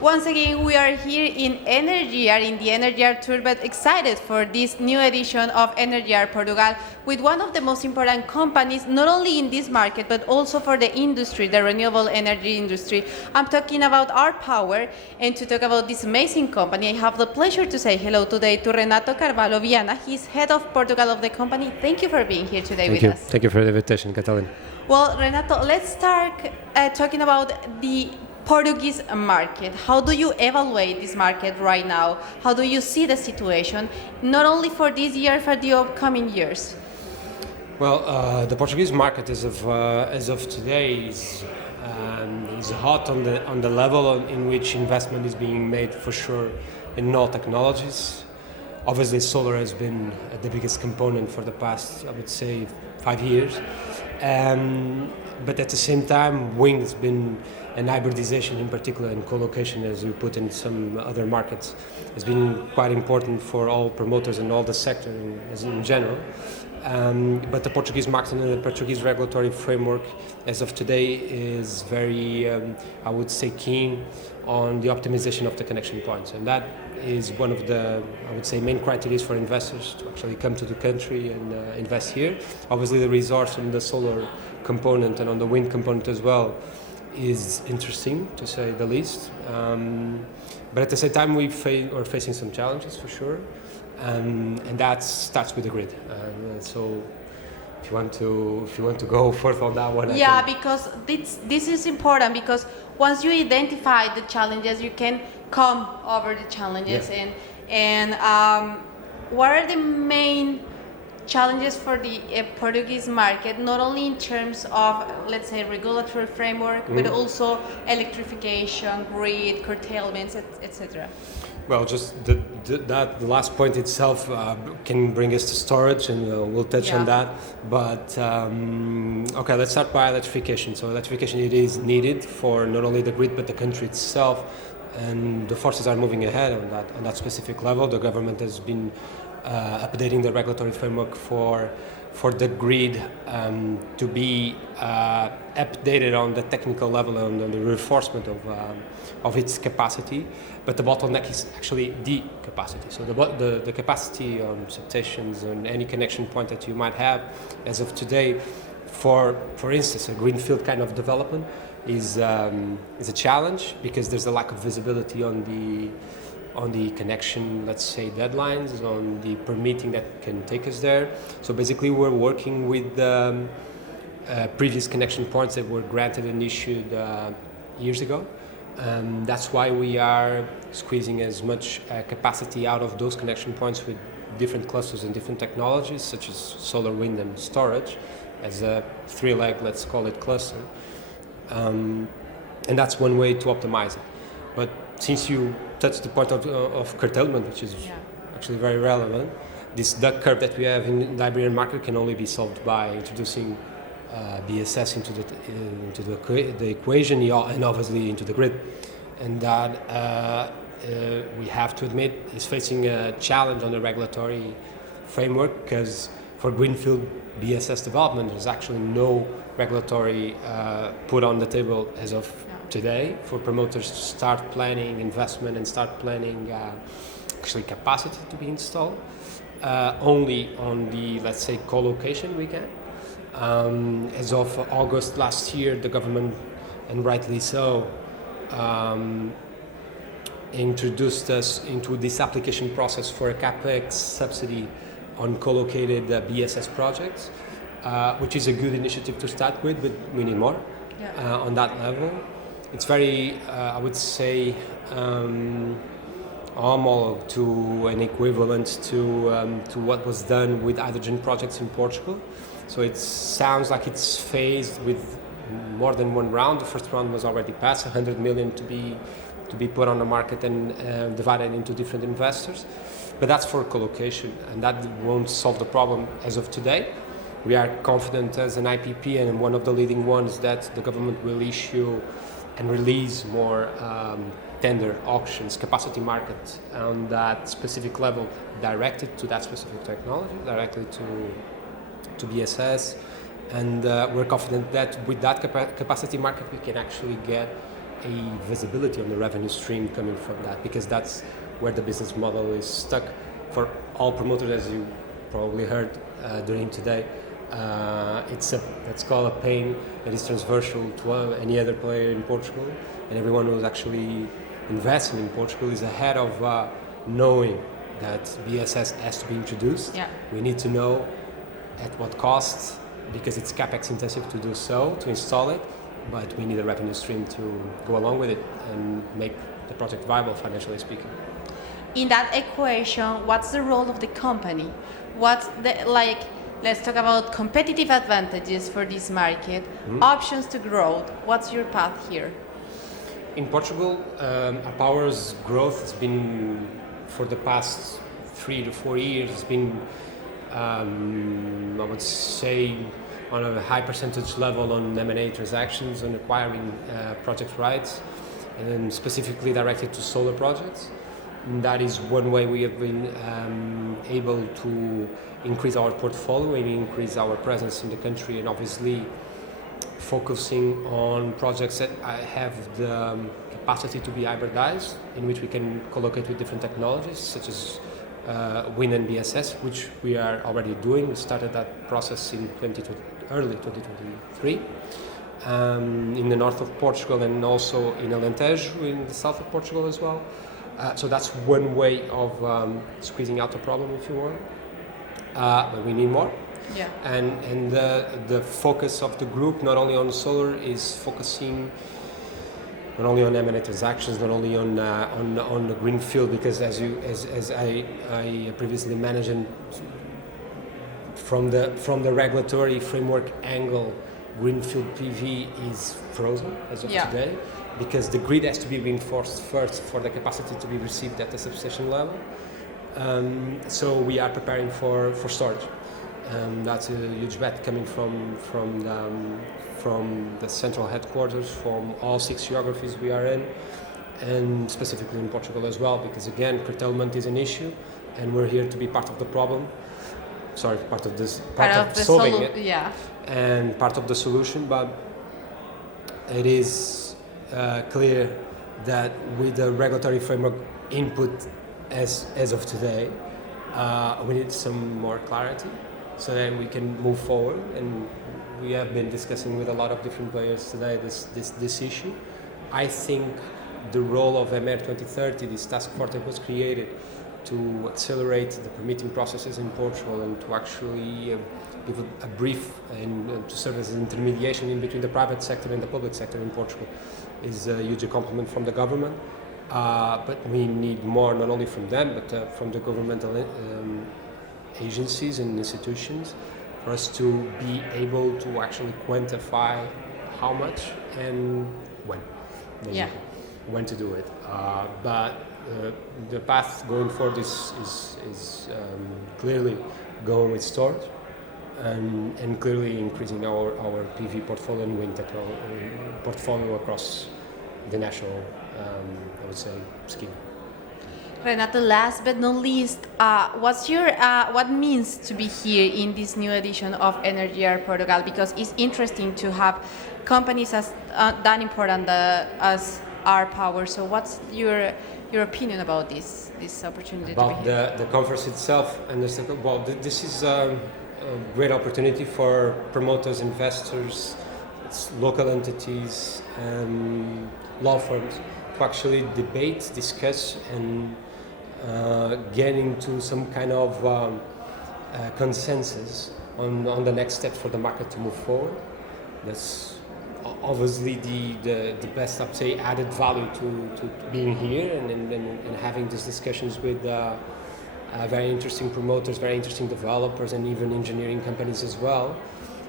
Once again, we are here in Energyear, in the Energyear tour, but excited for this new edition of Energyear Portugal with one of the most important companies, not only in this market, but also for the industry, the renewable energy industry. I'm talking about R.Power, and to talk about this amazing company, I have the pleasure to say hello today to Renato Carvalho Viana. He's head of Portugal of the company. Thank you for being here today with us. Thank you for the invitation, Catalin. Well, Renato, let's start talking about the Portuguese market. How do you evaluate this market right now? How do you see the situation, not only for this year, for the upcoming years? Well, the Portuguese market as of today is hot on the level in which investment is being made for sure in all technologies. Obviously, solar has been the biggest component for the past, I would say, 5 years. But at the same time, wind has been, and hybridization in particular, and co-location, as you put in some other markets, has been quite important for all promoters and all the sector in general. But the Portuguese market and the Portuguese regulatory framework, as of today, is very, I would say, keen on the optimization of the connection points, and that is one of the, I would say, main criteria for investors to actually come to the country and invest here. Obviously, the resource on the solar component and on the wind component as well is interesting, to say the least. But at the same time, we're facing some challenges for sure, and that starts with the grid. So, if you want to go further on that one, yeah, because this is important, because once you identify the challenges, you can come over the challenges. Yeah. And what are the main challenges for the Portuguese market, not only in terms of, let's say, regulatory framework, but also electrification, grid, curtailments, etc.? Well, just the last point itself can bring us to storage, and we'll touch on that. But okay, let's start by electrification. So electrification, it is needed for not only the grid but the country itself, and the forces are moving ahead on that specific level. The government has been updating the regulatory framework for the grid to be updated on the technical level and on the reinforcement of its capacity. But the bottleneck is actually the capacity. So the capacity on substations and any connection point that you might have as of today, for instance, a greenfield kind of development is a challenge, because there's a lack of visibility on the connection, let's say, deadlines, on the permitting that can take us there. So basically, we're working with previous connection points that were granted and issued years ago. That's why we are squeezing as much capacity out of those connection points with different clusters and different technologies, such as solar, wind, and storage, as a three-leg, let's call it, cluster. And that's one way to optimize it. But since you touched the point of curtailment, which is actually very relevant, this duck curve that we have in the Iberian market can only be solved by introducing BSS into the equation, and obviously into the grid. And that, we have to admit, is facing a challenge on the regulatory framework, because for greenfield BSS development, there's actually no regulatory put on the table as of today for promoters to start planning investment and start planning actually capacity to be installed. Only on the, let's say, co-location we can. As of August last year, the government, and rightly so, introduced us into this application process for a capex subsidy on co-located BSS projects, which is a good initiative to start with, but we need more on that level. It's very, I would say, homologue to an equivalent to what was done with hydrogen projects in Portugal. So it sounds like it's phased with more than one round. The first round was already passed, 100 million to be put on the market and divided into different investors. But that's for co-location, and that won't solve the problem as of today. We are confident as an IPP, and one of the leading ones, that the government will issue and release more tender auctions, capacity market on that specific level, directed to that specific technology, directly to BSS, And we're confident that with that capacity market, we can actually get a visibility on the revenue stream coming from that, because that's where the business model is stuck for all promoters, as you probably heard during today. It's let's call a pain that is transversal to any other player in Portugal, and everyone who's actually investing in Portugal is ahead of knowing that BSS has to be introduced. Yeah. We need to know at what cost, because it's capex intensive to do so, to install it, but we need a revenue stream to go along with it and make the project viable, financially speaking. In that equation, what's the role of the company? What's the, let's talk about competitive advantages for this market, options to growth. What's your path here? In Portugal, R.Power's growth has been, for the past 3 to 4 years, has been, I would say, on a high percentage level on M&A transactions, on acquiring project rights, and then specifically directed to solar projects. And that is one way we have been able to increase our portfolio and increase our presence in the country, and obviously focusing on projects that have the capacity to be hybridized, in which we can co-locate with different technologies such as wind and BSS, which we are already doing. We started that process in early 2023 in the north of Portugal, and also in Alentejo in the south of Portugal as well. So that's one way of squeezing out the problem, if you want. But we need more. Yeah. And the focus of the group, not only on solar, is focusing not only on M&A transactions, not only on the greenfield, because as I previously mentioned, from the regulatory framework angle, greenfield PV is frozen as of today, because the grid has to be reinforced first for the capacity to be received at the substation level. So we are preparing for storage. That's a huge bet coming from the central headquarters, from all 6 geographies we are in, and specifically in Portugal as well, because again, curtailment is an issue, and we're here to be part of the problem. Sorry, part of solving it, and part of the solution. But it is clear that with the regulatory framework input as of today, we need some more clarity so that we can move forward. And we have been discussing with a lot of different players today this issue. I think the role of MR 2030, this task force that was created to accelerate the permitting processes in Portugal and to actually give a brief and to serve as an intermediation in between the private sector and the public sector in Portugal, is a huge compliment from the government. But we need more, not only from them, but from the governmental agencies and institutions, for us to be able to actually quantify how much and when. When to do it. But the path going forward is clearly going with storage and clearly increasing our PV portfolio and wind portfolio across the national, I would say, scheme. Renato, last but not least, what means to be here in this new edition of Energyear Portugal? Because it's interesting to have companies as that important as R.Power. So, what's your opinion about this opportunity? About to be here? the conference itself, and this is a great opportunity for promoters, investors, local entities, and law firms to actually debate, discuss, and get into some kind of consensus on the next step for the market to move forward. That's obviously the best, I'd say, added value to being here and having these discussions with very interesting promoters, very interesting developers, and even engineering companies as well.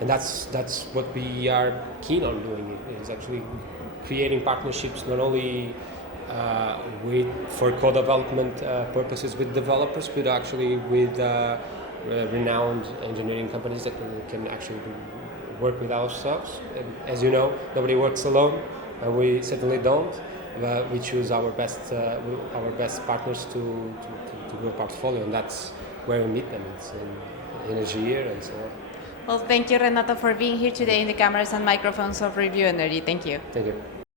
And that's what we are keen on doing, is actually creating partnerships, not only for co-development purposes with developers, but actually with renowned engineering companies that can actually work with ourselves. And as you know, nobody works alone, and we certainly don't. But we choose our best partners to grow portfolio, and that's where we meet them. It's in Energyear and so on. Well, thank you, Renato, for being here today in the cameras and microphones of Review Energy. Thank you. Thank you.